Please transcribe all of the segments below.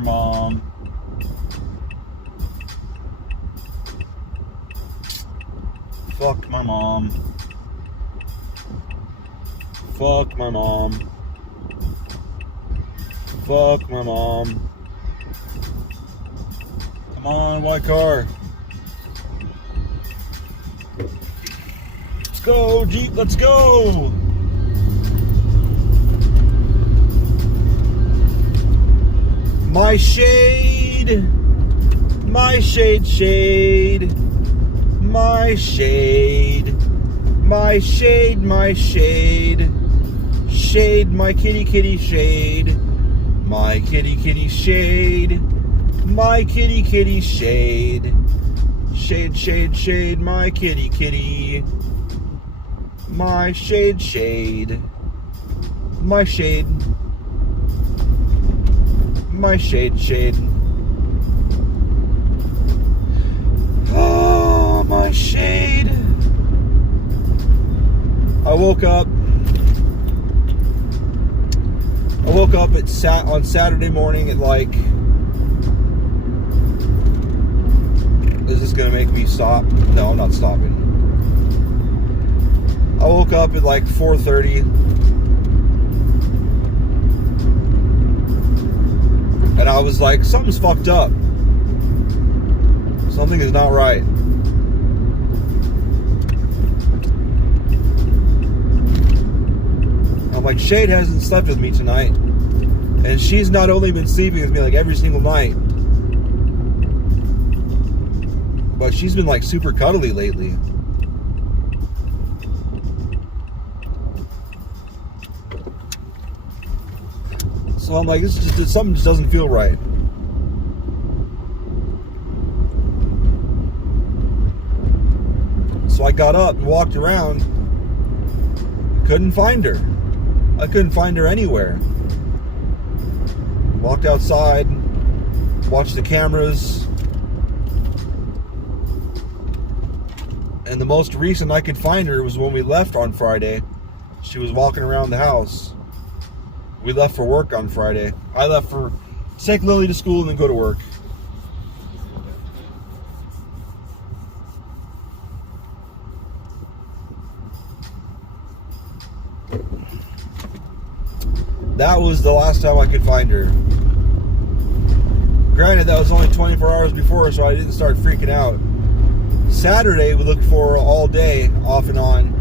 your mom. Fuck my mom. Fuck my mom. Fuck my mom. Come on, white car. Let's go, Jeep, let's go! My shade, my shade, shade, my shade, my shade, my shade, shade, my kitty, kitty, shade, my kitty, kitty, shade, my kitty, kitty, shade, shade, shade, shade, my kitty, kitty, my shade, shade, my shade. My shade, shade. Oh, my shade. I woke up on Saturday morning at like. Is this gonna make me stop? No, I'm not stopping. I woke up at like 4:30. And I was like, something's fucked up. Something is not right. I'm like, Shade hasn't slept with me tonight. And she's not only been sleeping with me like every single night, but she's been like super cuddly lately. So I'm like, something just doesn't feel right. So I got up and walked around. Couldn't find her. I couldn't find her anywhere. Walked outside, watched the cameras. And the most recent I could find her was when we left on Friday. She was walking around the house. We left for work on Friday. I left to take Lily to school and then go to work. That was the last time I could find her. Granted, that was only 24 hours before, so I didn't start freaking out. Saturday, we looked for her all day, off and on.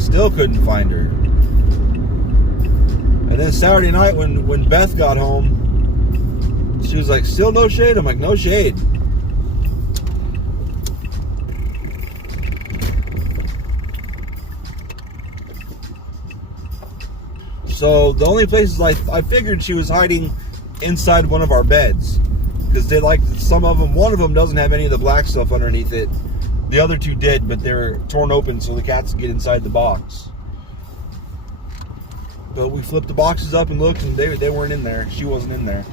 Still couldn't find her. And then Saturday night when Beth got home, she was like, still no shade? I'm like, no shade. So the only places I figured she was hiding inside one of our beds. Because they like some of them, one of them doesn't have any of the black stuff underneath it. The other two did, but they're torn open so the cats can get inside the box. But we flipped the boxes up and looked, and they weren't in there. She wasn't in there.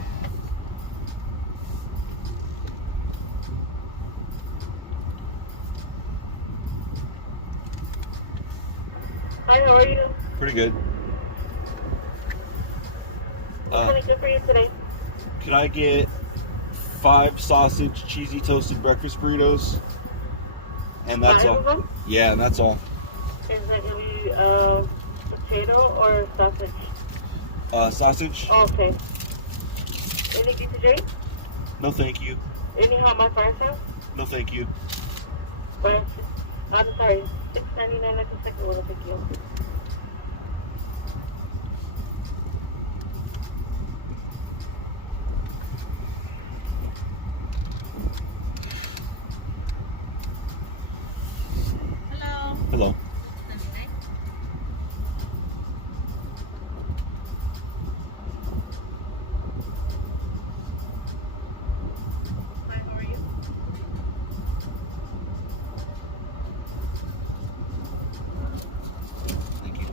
Hi, how are you? Pretty good. What can I do for you today? Could I get 5 sausage, cheesy toasted breakfast burritos? And that's 5 all. of them? Yeah, and that's all. Is that going to be potato or sausage? Sausage? Oh, okay. Anything to drink? No, thank you. Any hot my fire sauce? No, thank you. I'm sorry. $6.99 at the second one. Thank you. Hello. Hi, how are you? Thank you.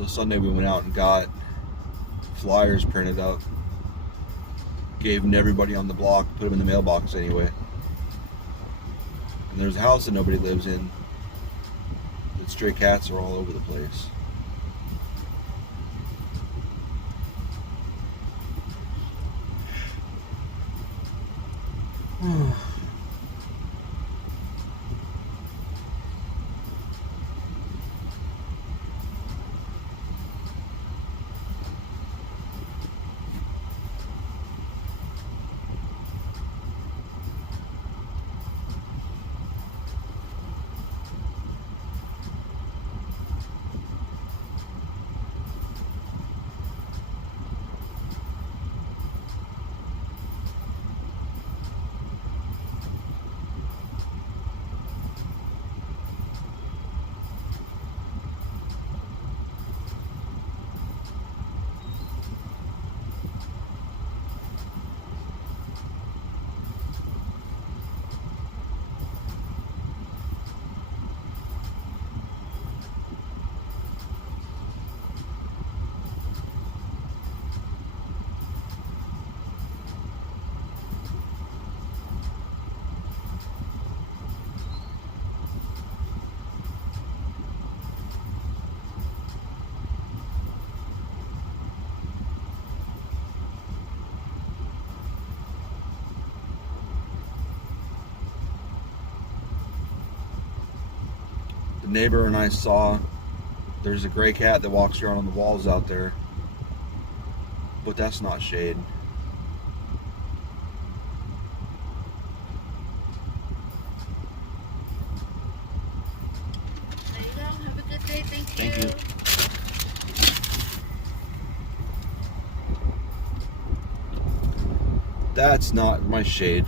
So Sunday we went out and got flyers printed up Gave them to everybody on the block, put them in the mailbox anyway. And there's a house that nobody lives in. The stray cats are all over the place. Neighbor and I saw there's a gray cat that walks around on the walls out there, but that's not shade. There you go. Have a good day. Thank you. That's not my shade.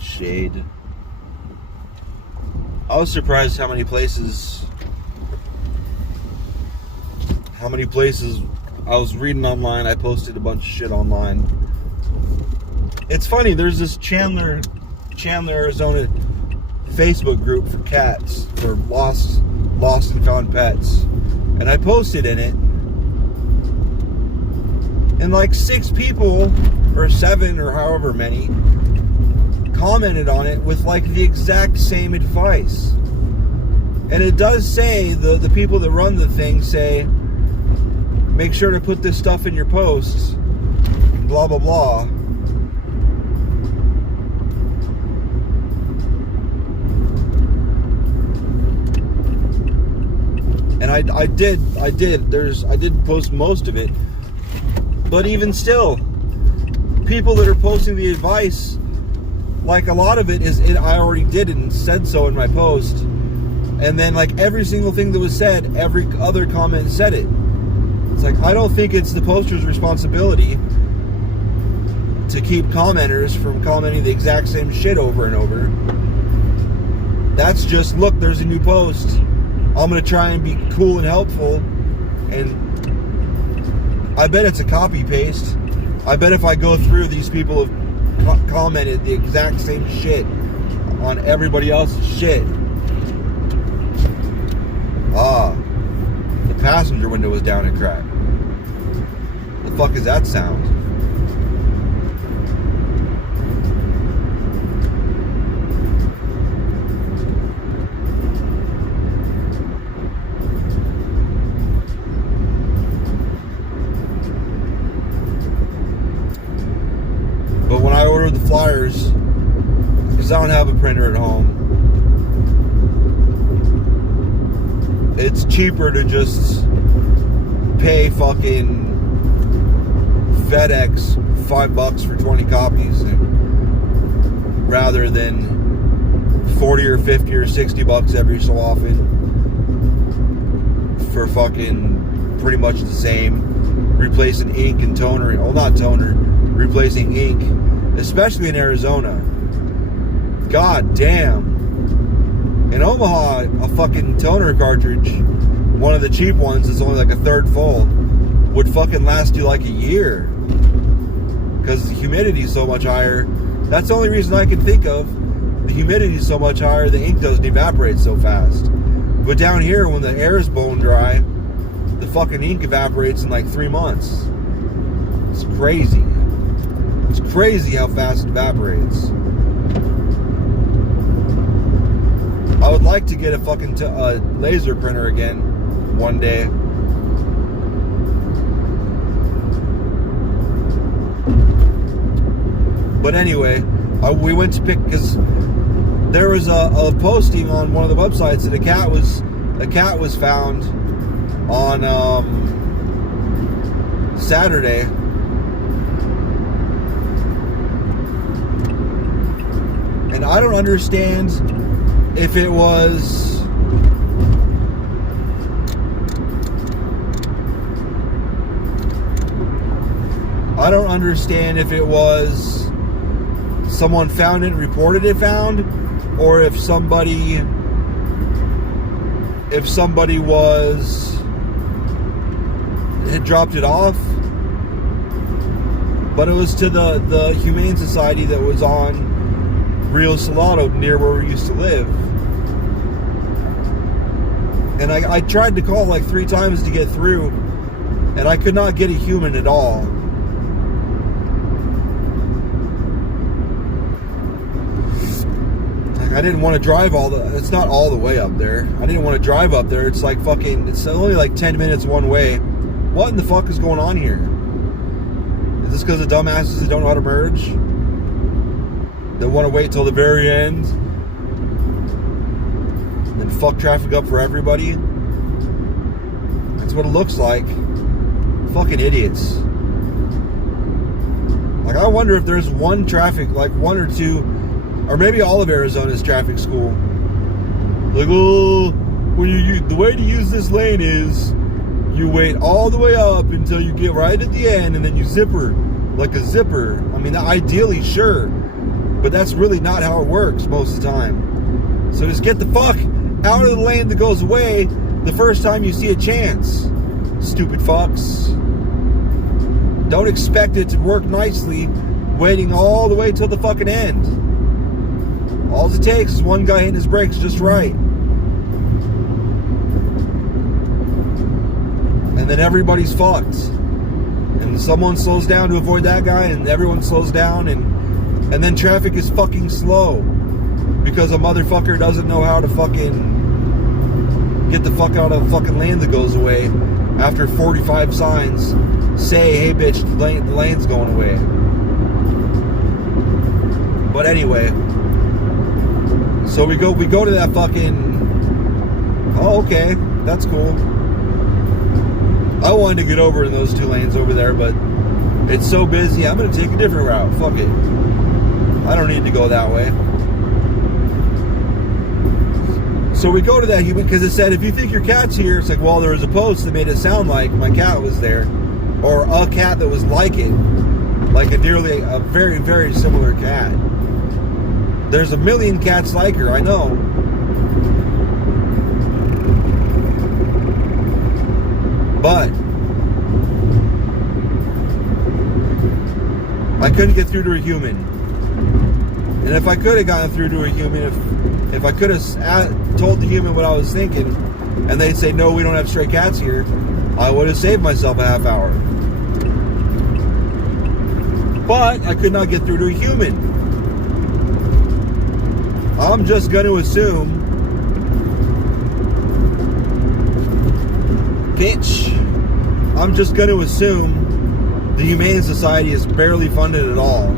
I was surprised how many places I was reading online. I posted a bunch of shit online. It's funny, there's this Chandler, Arizona Facebook group for cats, for lost and found pets. And I posted in it, and like 6 people, or 7, or however many, commented on it with like the exact same advice. And it does say, the people that run the thing say, make sure to put this stuff in your posts, blah blah blah. And I did post most of it, but even still, people that are posting the advice, like a lot of it I already did it and said so in my post, and then like every single thing that was said, every other comment said it. It's like, I don't think it's the poster's responsibility to keep commenters from commenting the exact same shit over and over. That's just, look, there's a new post. I'm going to try and be cool and helpful. And I bet it's a copy paste. I bet if I go through, these people have commented the exact same shit on everybody else's shit. The passenger window was down and cracked. The fuck is that sound? But when I ordered the flyers, because I don't have a printer at home, it's cheaper to just pay fucking FedEx $5 for 20 copies rather than 40 or 50 or 60 bucks every so often for fucking pretty much the same, replacing ink and toner. Well, not toner, replacing ink, especially in Arizona. God damn. In Omaha, a fucking toner cartridge, one of the cheap ones that's only like a third full, would fucking last you like a year. Because the humidity is so much higher. That's the only reason I can think of. The humidity is so much higher, the ink doesn't evaporate so fast. But down here, when the air is bone dry, the fucking ink evaporates in like 3 months. It's crazy. It's crazy how fast it evaporates. I would like to get a fucking laser printer again one day. But anyway, we went to pick, because there was a posting on one of the websites that a cat was found on Saturday. And I don't understand if it was someone found it and reported it found, or if somebody had dropped it off. But it was to the Humane Society that was on Rio Salado, near where we used to live. And I tried to call like 3 times to get through, and I could not get a human at all. Like, I didn't want to drive it's not all the way up there. I didn't want to drive up there. It's like it's only like 10 minutes one way. What in the fuck is going on here? Is this because of dumbasses that don't know how to merge? They want to wait till the very end and fuck traffic up for everybody? That's what it looks like. Fucking idiots. Like, I wonder if there's one or two, or maybe all of Arizona's traffic school. Like, oh, the way to use this lane is you wait all the way up until you get right at the end, and then you zipper, like a zipper. I mean, ideally, sure. But that's really not how it works most of the time. So just get the fuck out of the lane that goes away the first time you see a chance. Stupid fucks. Don't expect it to work nicely waiting all the way till the fucking end. All it takes is one guy hitting his brakes just right. And then everybody's fucked. And someone slows down to avoid that guy, and everyone slows down, and then traffic is fucking slow because a motherfucker doesn't know how to fucking get the fuck out of the fucking lane that goes away after 45 signs say, hey bitch, the lane's going away. But anyway, so we go to that fucking, oh, okay, that's cool. I wanted to get over in those 2 lanes over there, but it's so busy, I'm going to take a different route. Fuck it. I don't need to go that way. So we go to that human, because it said, if you think your cat's here, it's like, well, there was a post that made it sound like my cat was there, or a cat that was like it, like a very, very similar cat. There's a million cats like her, I know. But I couldn't get through to a human. And if I could have gotten through to a human, if I could have told the human what I was thinking, and they'd say, no, we don't have stray cats here, I would have saved myself a half hour. But I could not get through to a human. I'm just going to assume, I'm just going to assume the Humane Society is barely funded at all.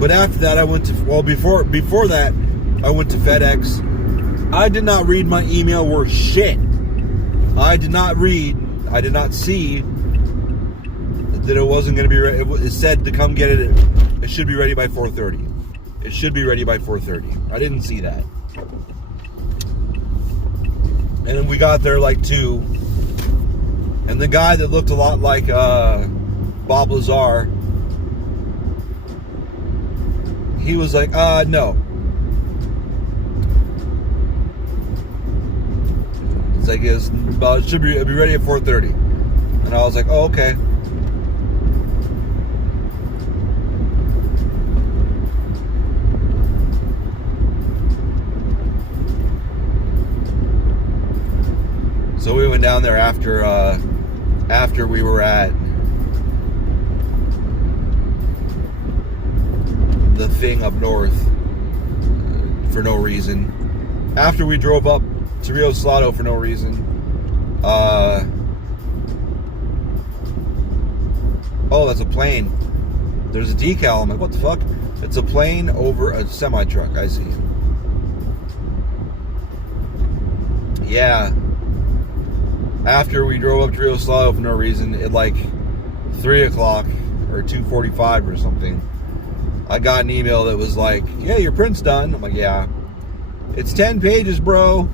But after that, I went to, before that, I went to FedEx. I did not read my email worth shit. I did not see that it wasn't going to be ready. It said to come get it. It should be ready by 4:30. It should be ready by 4:30. I didn't see that. And then we got there like 2. And the guy that looked a lot like Bob Lazar, he was like, no. It's like, it should be ready at 4:30. And I was like, oh, okay. So we went down there after we were at the thing up north for no reason. After we drove up to Rio Salado for no reason. Oh, that's a plane. There's a decal. I'm like, what the fuck? It's a plane over a semi-truck. I see. Yeah. After we drove up to Rio Salado for no reason, at like 3 o'clock or 2:45 or something, I got an email that was like, yeah, your print's done. I'm like, yeah. It's 10 pages, bro.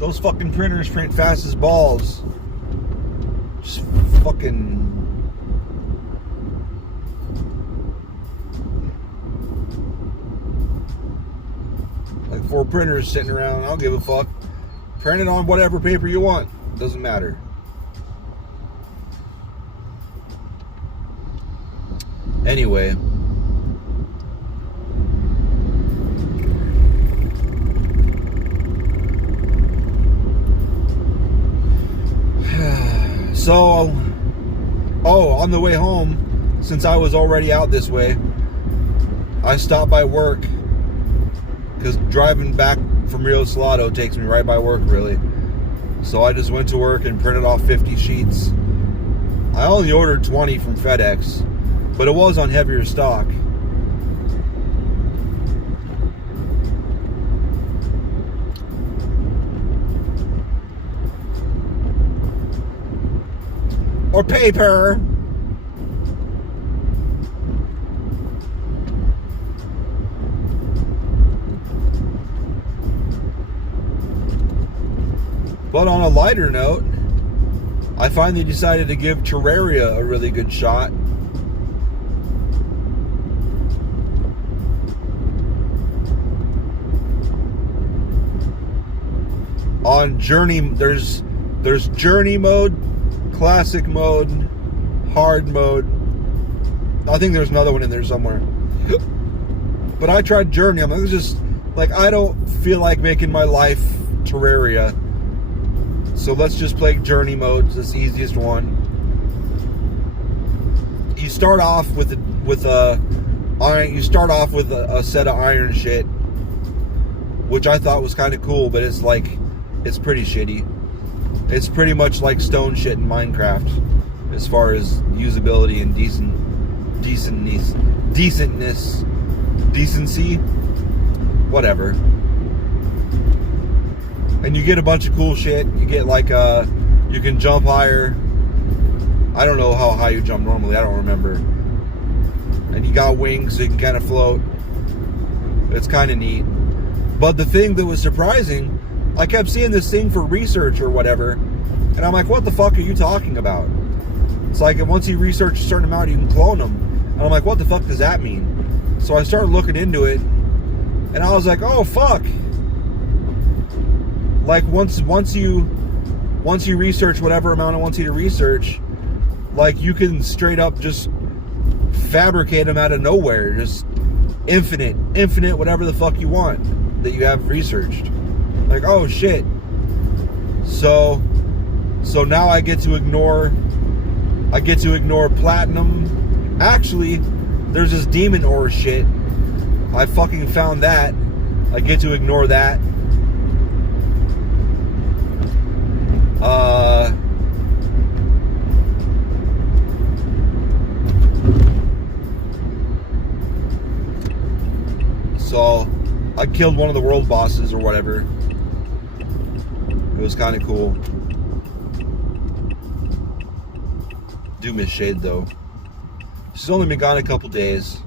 Those fucking printers print fast as balls. Just fucking... like 4 printers sitting around. I don't give a fuck. Print it on whatever paper you want. Doesn't matter. Anyway. So, on the way home, since I was already out this way, I stopped by work, because driving back from Rio Salado takes me right by work, really. So I just went to work and printed off 50 sheets. I only ordered 20 from FedEx, but it was on heavier stock. Or paper. But on a lighter note, I finally decided to give Terraria a really good shot. On Journey, there's Journey mode, Classic mode, Hard mode. I think there's another one in there somewhere. But I tried Journey. I'm like, it's just like, I don't feel like making my life Terraria. So let's just play Journey mode. It's the easiest one. You start off with a set of iron shit, which I thought was kind of cool, but it's pretty shitty. It's pretty much like stone shit in Minecraft, as far as usability and decency, whatever. And you get a bunch of cool shit. You get you can jump higher. I don't know how high you jump normally. I don't remember. And you got wings, so you can kind of float. It's kind of neat. But the thing that was surprising, I kept seeing this thing for research or whatever. And I'm like, what the fuck are you talking about? It's like, once you research a certain amount, you can clone them. And I'm like, what the fuck does that mean? So I started looking into it. And I was like, oh, fuck. Like once you research whatever amount it wants you to research, like you can straight up just fabricate them out of nowhere, just infinite whatever the fuck you want that you have researched. Like, oh shit. So now I get to ignore platinum. Actually, there's this demon ore shit. I fucking found that. I get to ignore that. So I killed one of the world bosses or whatever. It was kind of cool. Do miss Shade though. She's only been gone a couple days.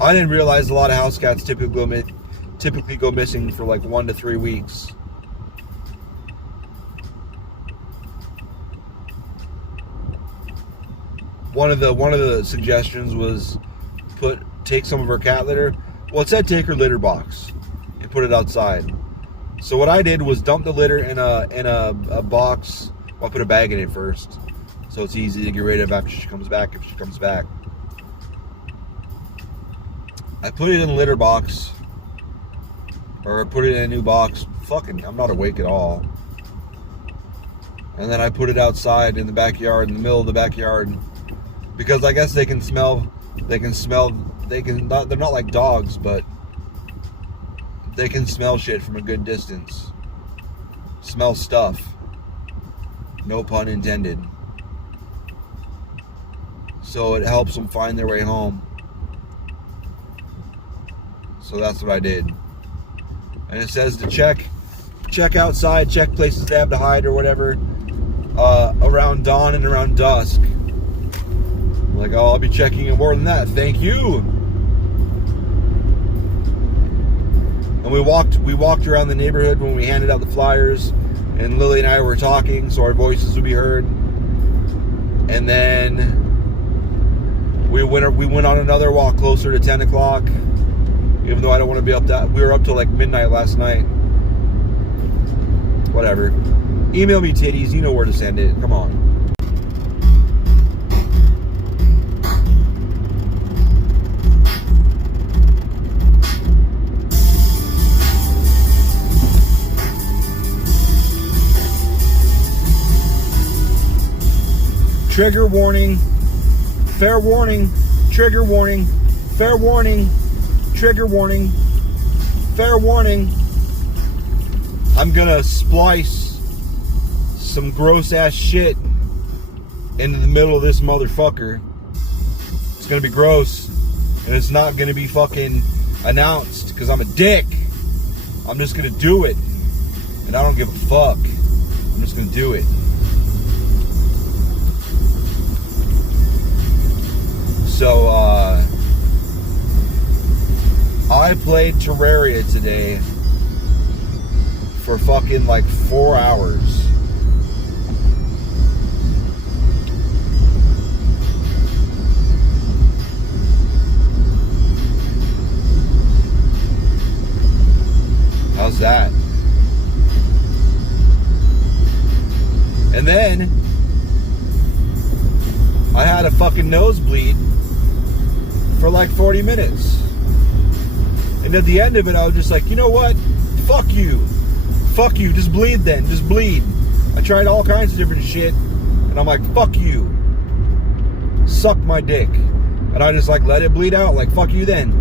I didn't realize a lot of house cats typically go missing for like 1 to 3 weeks. one of the suggestions was take some of her cat litter. Well, it said take her litter box and put it outside. So what I did was dump the litter in a box. Well, I put a bag in it first, so it's easy to get rid of after she comes back. If she comes back, I put it in a litter box, or put it in a new box. Fucking, I'm not awake at all. And then I put it outside in the backyard, in the middle of the backyard, because I guess they can smell. They're not like dogs, but they can smell shit from a good distance. Smell stuff. No pun intended. So it helps them find their way home. So that's what I did. And it says to check outside, check places they have to hide or whatever, around dawn and around dusk. I'm like, oh, I'll be checking it more than that. Thank you. And we walked around the neighborhood when we handed out the flyers, and Lily and I were talking, so our voices would be heard. And then we went on another walk closer to 10 o'clock, even though I don't want to be up that. We were up till like midnight last night. Whatever. Email me titties. You know where to send it. Come on. Trigger warning, fair warning, trigger warning, fair warning, trigger warning, fair warning. I'm gonna splice some gross ass shit into the middle of this motherfucker. It's gonna be gross, and it's not gonna be fucking announced because I'm a dick. I'm just gonna do it, and I don't give a fuck. I'm just gonna do it. So, I played Terraria today for fucking like 4 hours. How's that? And then I had a fucking nosebleed for like 40 minutes. And at the end of it, I was just like, you know what? Fuck you. Fuck you. Just bleed then. Just bleed. I tried all kinds of different shit. And I'm like, fuck you. Suck my dick. And I just like let it bleed out. Like, fuck you then.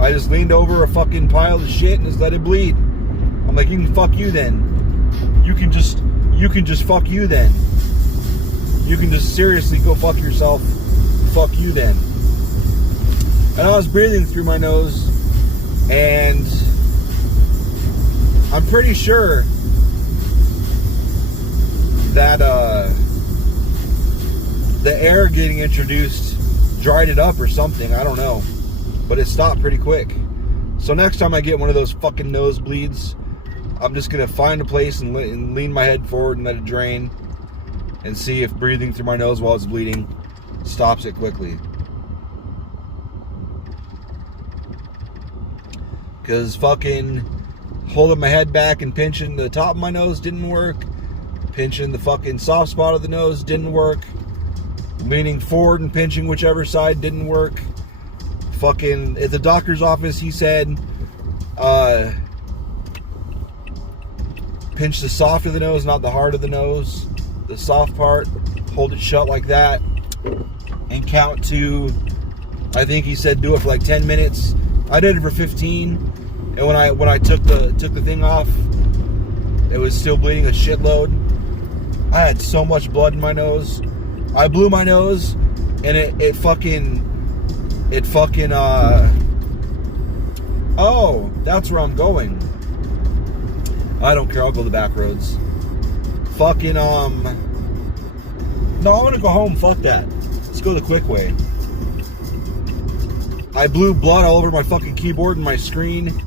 I just leaned over a fucking pile of shit and just let it bleed. I'm like, you can fuck you then. You can just fuck you then. You can just seriously go fuck yourself. Fuck you then. And I was breathing through my nose, and I'm pretty sure that the air getting introduced dried it up or something. I don't know. But it stopped pretty quick. So next time I get one of those fucking nosebleeds, I'm just going to find a place and lean my head forward and let it drain and see if breathing through my nose while it's bleeding stops it quickly. Because fucking holding my head back and pinching the top of my nose didn't work. Pinching the fucking soft spot of the nose didn't work. Leaning forward and pinching whichever side didn't work. Fucking at the doctor's office, he said, pinch the soft of the nose, not the hard of the nose. The soft part, hold it shut like that, and count to, I think he said do it for like 10 minutes. I did it for 15. And when I took the thing off, it was still bleeding a shitload. I had so much blood in my nose. I blew my nose, and it fucking oh, that's where I'm going. I don't care, I'll go the back roads. Fucking no, I want to go home, fuck that. Let's go the quick way. I blew blood all over my fucking keyboard and my screen.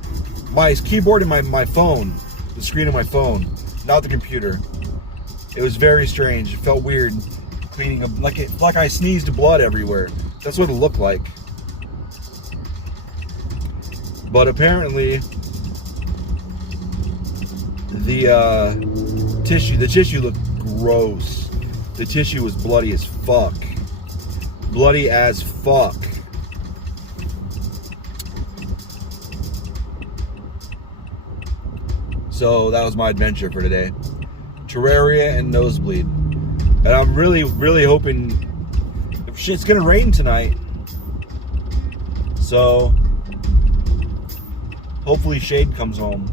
My keyboard and my phone. The screen of my phone. Not the computer. It was very strange. It felt weird. cleaning up, like I sneezed blood everywhere. That's what it looked like. But apparently, the tissue looked gross. The tissue was bloody as fuck. Bloody as fuck. So that was my adventure for today. Terraria and nosebleed. And I'm really, really hoping it's gonna rain tonight. So hopefully Shade comes home.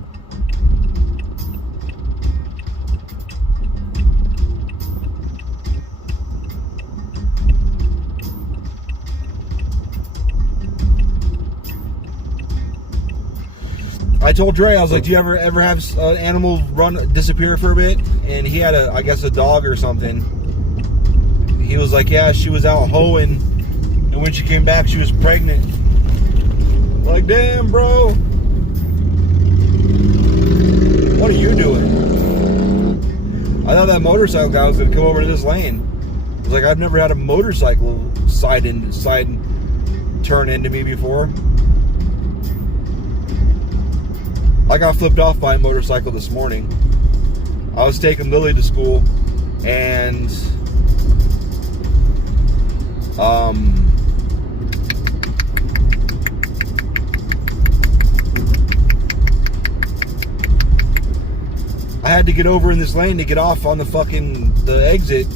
I told Dre, I was like, do you ever have an animal disappear for a bit? And he had I guess a dog or something. He was like, yeah, she was out hoeing, and when she came back, she was pregnant. Like, damn, bro. What are you doing? I thought that motorcycle guy was gonna come over to this lane. I was like, I've never had a motorcycle side turn into me before. I got flipped off by a motorcycle this morning. I was taking Lily to school, and I had to get over in this lane to get off on the exit,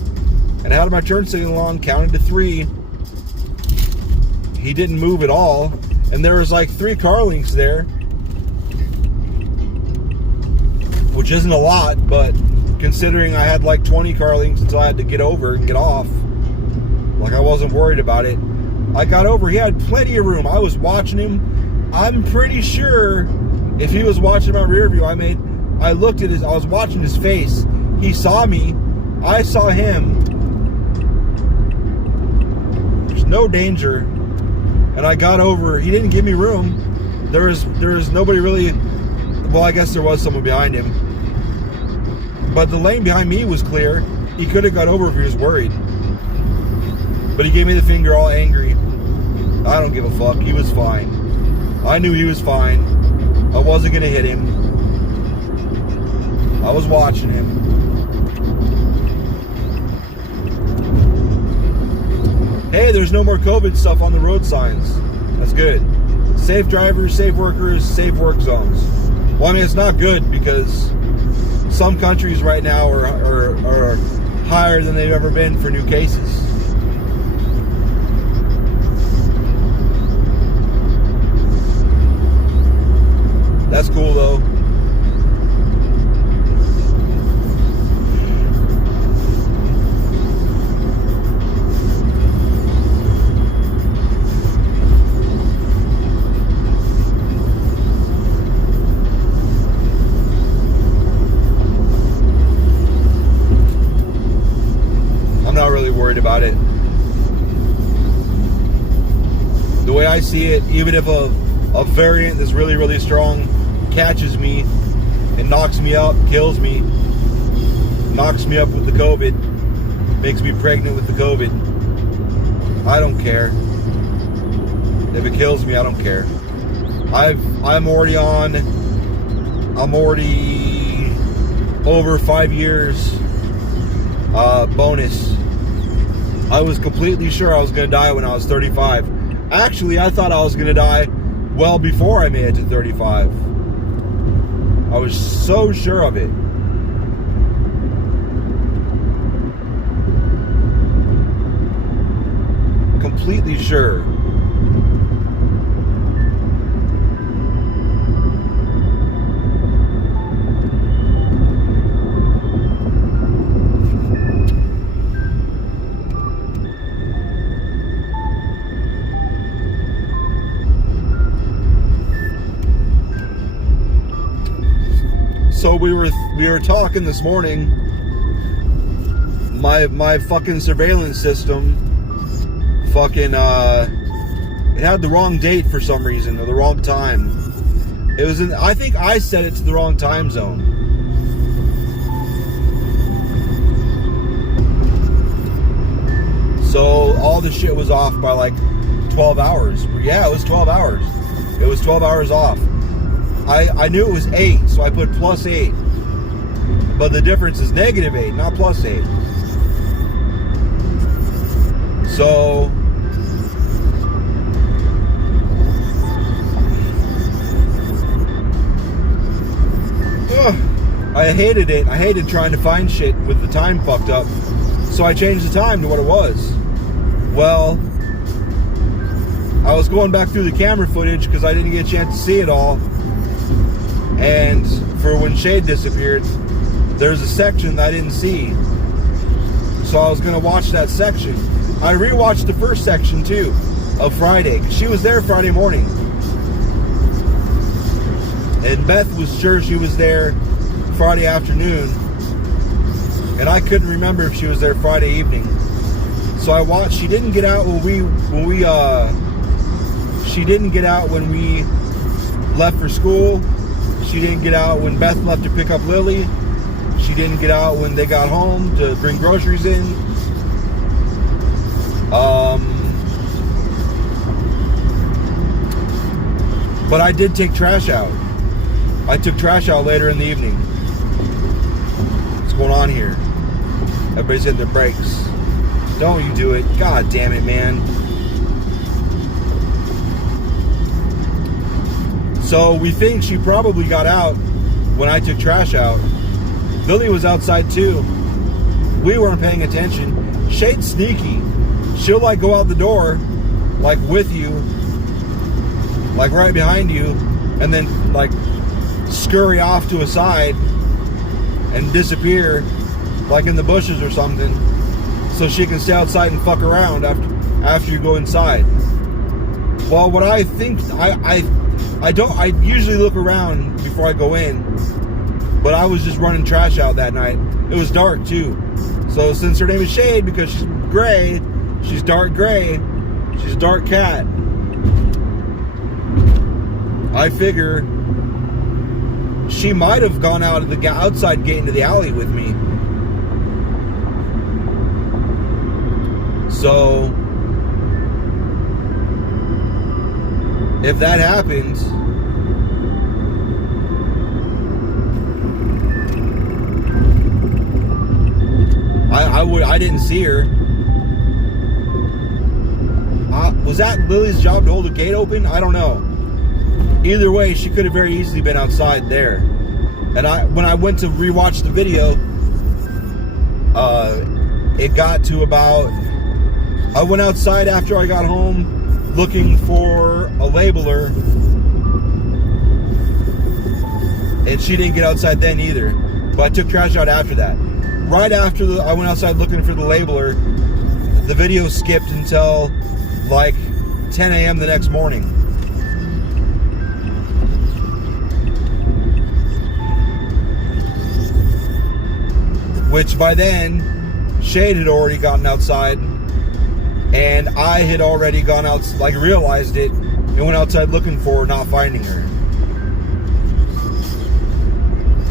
and I had my turn signal on, counted to 3. He didn't move at all, and there was like 3 car links there, which isn't a lot, but considering I had like 20 car links until I had to get over and get off, like I wasn't worried about it. I got over, he had plenty of room. I was watching him. I'm pretty sure if he was watching my rear view, I was watching his face. He saw me, I saw him. There's no danger. And I got over, he didn't give me room. There was nobody really, well, I guess there was someone behind him. But the lane behind me was clear. He could have got over if he was worried. But he gave me the finger all angry. I don't give a fuck. He was fine. I knew he was fine. I wasn't going to hit him. I was watching him. Hey, there's no more COVID stuff on the road signs. That's good. Safe drivers, safe workers, safe work zones. Well, I mean, it's not good because some countries right now are higher than they've ever been for new cases. That's cool though. I'm not really worried about it. The way I see it, even if a variant that's really, really strong catches me and knocks me up, kills me, knocks me up with the COVID, makes me pregnant with the COVID, I don't care. If it kills me, I don't care. I'm already over 5 years bonus. I was completely sure I was going to die when I was 35. Actually, I thought I was going to die well before I made it to 35. I was so sure of it. Completely sure. So we were talking this morning. My fucking surveillance system fucking it had the wrong date for some reason, or the wrong time. It was I think I set it to the wrong time zone. So all the shit was off by like 12 hours. Yeah, it was 12 hours. It was 12 hours off. I knew it was 8, so I put plus 8. But the difference is negative 8, not plus 8. So I hated it. I hated trying to find shit with the time fucked up. So I changed the time to what it was. Well, I was going back through the camera footage because I didn't get a chance to see it all. And for when Shade disappeared, there's a section that I didn't see. So I was going to watch that section. I rewatched the first section too of Friday. She was there Friday morning. And Beth was sure she was there Friday afternoon, and I couldn't remember if she was there Friday evening. So I watched. She didn't get out when we left for school. She didn't get out when Beth left to pick up Lily. She didn't get out when they got home to bring groceries in. But I did take trash out. I took trash out later in the evening. What's going on here? Everybody's hitting their brakes. Don't you do it. God damn it, man. So we think she probably got out when I took trash out. Lily was outside too. We weren't paying attention. Shade's sneaky. She'll like go out the door, like with you, like right behind you, and then like scurry off to a side and disappear like in the bushes or something, so she can stay outside and fuck around after you go inside. Well, what I think, I usually look around before I go in, but I was just running trash out that night. It was dark too. So since her name is Shade, because she's gray, she's dark gray, she's a dark cat, I figure she might have gone out of the outside gate into the alley with me. So if that happens, I didn't see her. Was that Lily's job to hold the gate open? I don't know. Either way, she could have very easily been outside there. And when I went to rewatch the video, it got to about, I went outside after I got home looking for a labeler, and she didn't get outside then either. But I took trash out after that. Right after I went outside looking for the labeler, the video skipped until like 10 a.m. the next morning. Which by then, Shade had already gotten outside, and I had already gone out, like realized it, and went outside looking for her, not finding her.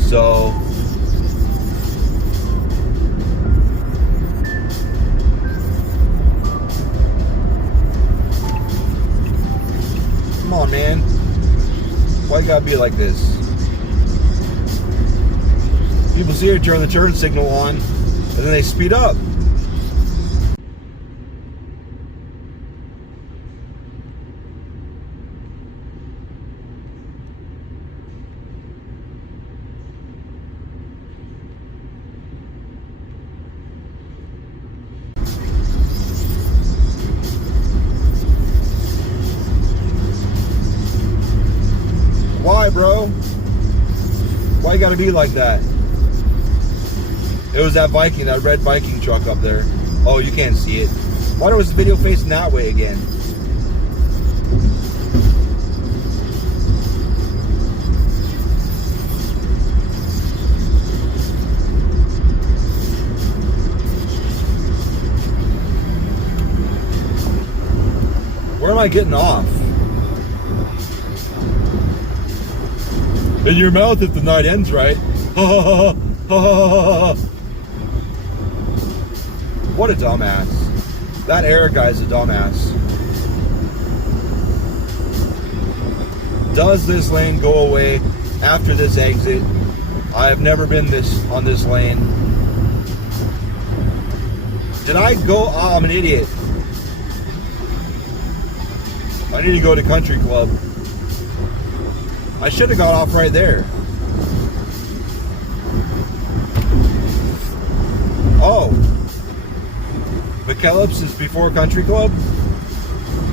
So come on, man. Why you gotta be like this? People see her turn the turn signal on, and then they speed up. Why, bro? Why you gotta be like that? It was that Viking, that red Viking truck up there. Oh, you can't see it. Why was the video facing that way again? Where am I getting off? In your mouth if the night ends right. Ha ha ha ha ha ha ha. What a dumbass. That Eric guy's a dumbass. Does this lane go away after this exit? I have never been on this lane. Did I go? Oh, I'm an idiot. I need to go to Country Club. I should have got off right there. Oh. McKellips is before Country Club?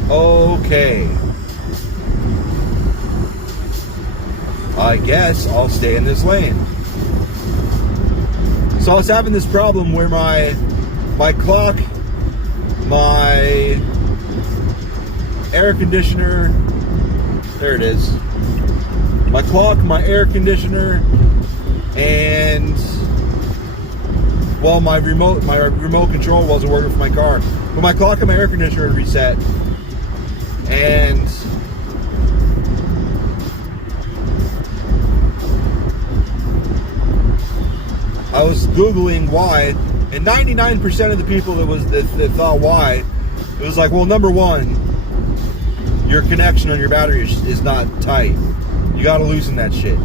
Okay. I guess I'll stay in this lane. So I was having this problem where my clock, my air conditioner, there it is. My clock, my air conditioner, and well, my remote control wasn't working for my car. But my clock and my air conditioner had reset. And I was Googling why, and 99% of the people that thought why, it was like, well, number one, your connection on your battery is not tight. You gotta loosen that shit.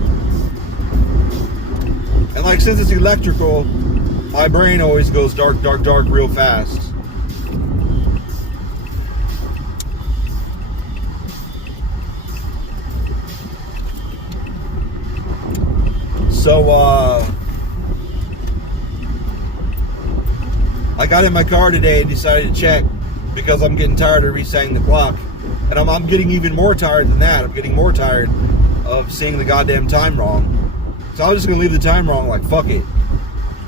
And like, since it's electrical, my brain always goes dark, dark, dark real fast. So, I got in my car today and decided to check because I'm getting tired of resetting the clock. And I'm getting even more tired than that. I'm getting more tired of seeing the goddamn time wrong. So I was just going to leave the time wrong, like, fuck it.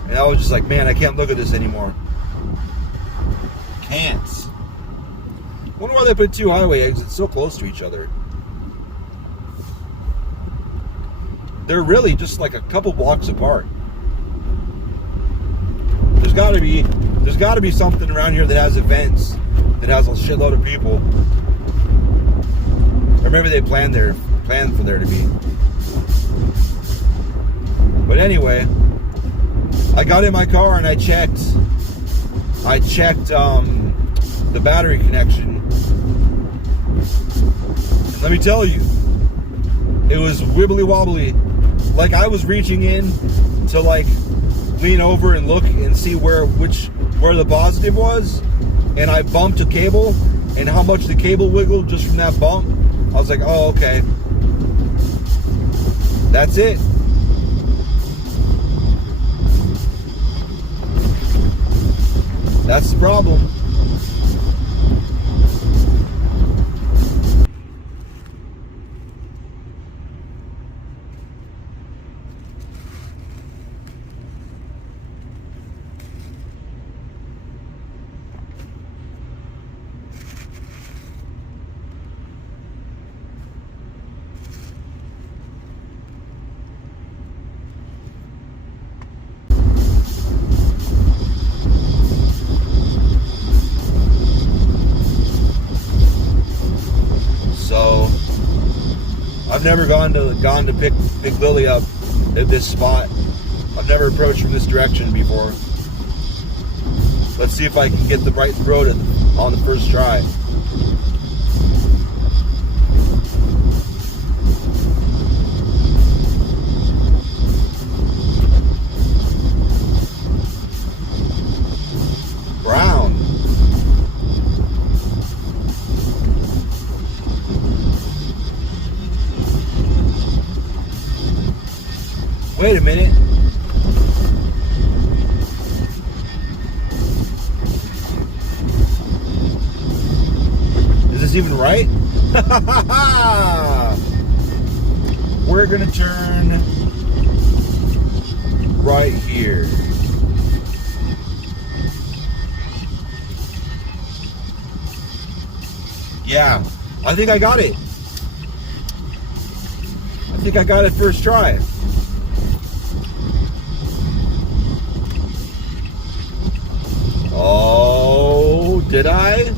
And I was just like, man, I can't look at this anymore. Can't. Wonder why they put two highway exits so close to each other. They're really just like a couple blocks apart. There's got to be something around here that has events, that has a shitload of people. Or maybe they planned for there to be. But anyway, I got in my car and I checked the battery connection. Let me tell you, it was wibbly wobbly. Like I was reaching in to like lean over and look and see where the positive was, and I bumped a cable, and how much the cable wiggled just from that bump. I was like, oh, okay. That's it. That's the problem. I've never gone to pick Lily up at this spot. I've never approached from this direction before. Let's see if I can get the right throat on the first try. Brown. Wait a minute. Is this even right? We're gonna turn right here. Yeah, I think I got it. I think I got it first try. Oh, did I?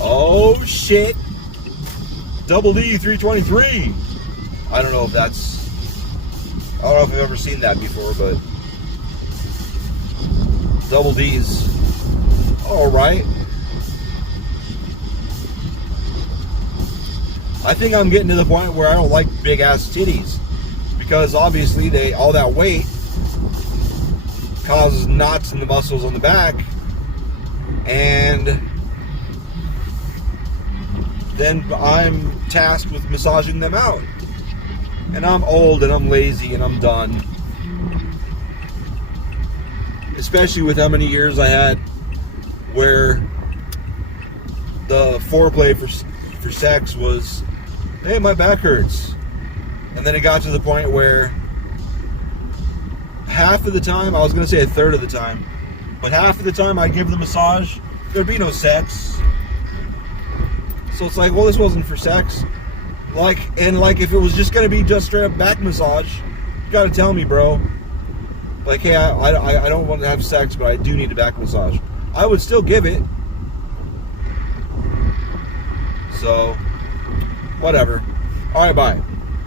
Oh, shit. Double D 323. I don't know if I've ever seen that before, but Double D's. All right. I think I'm getting to the point where I don't like big ass titties, because obviously all that weight causes knots in the muscles on the back, and then I'm tasked with massaging them out. And I'm old and I'm lazy and I'm done. Especially with how many years I had where the foreplay for sex was, hey, my back hurts. And then it got to the point where half of the time, I was going to say a third of the time, but half of the time I give the massage, there'd be no sex. So it's like, well, this wasn't for sex. Like if it was just going to be just straight up back massage, you got to tell me, bro. Like, hey, I don't want to have sex, but I do need a back massage. I would still give it. So, whatever. All right, bye.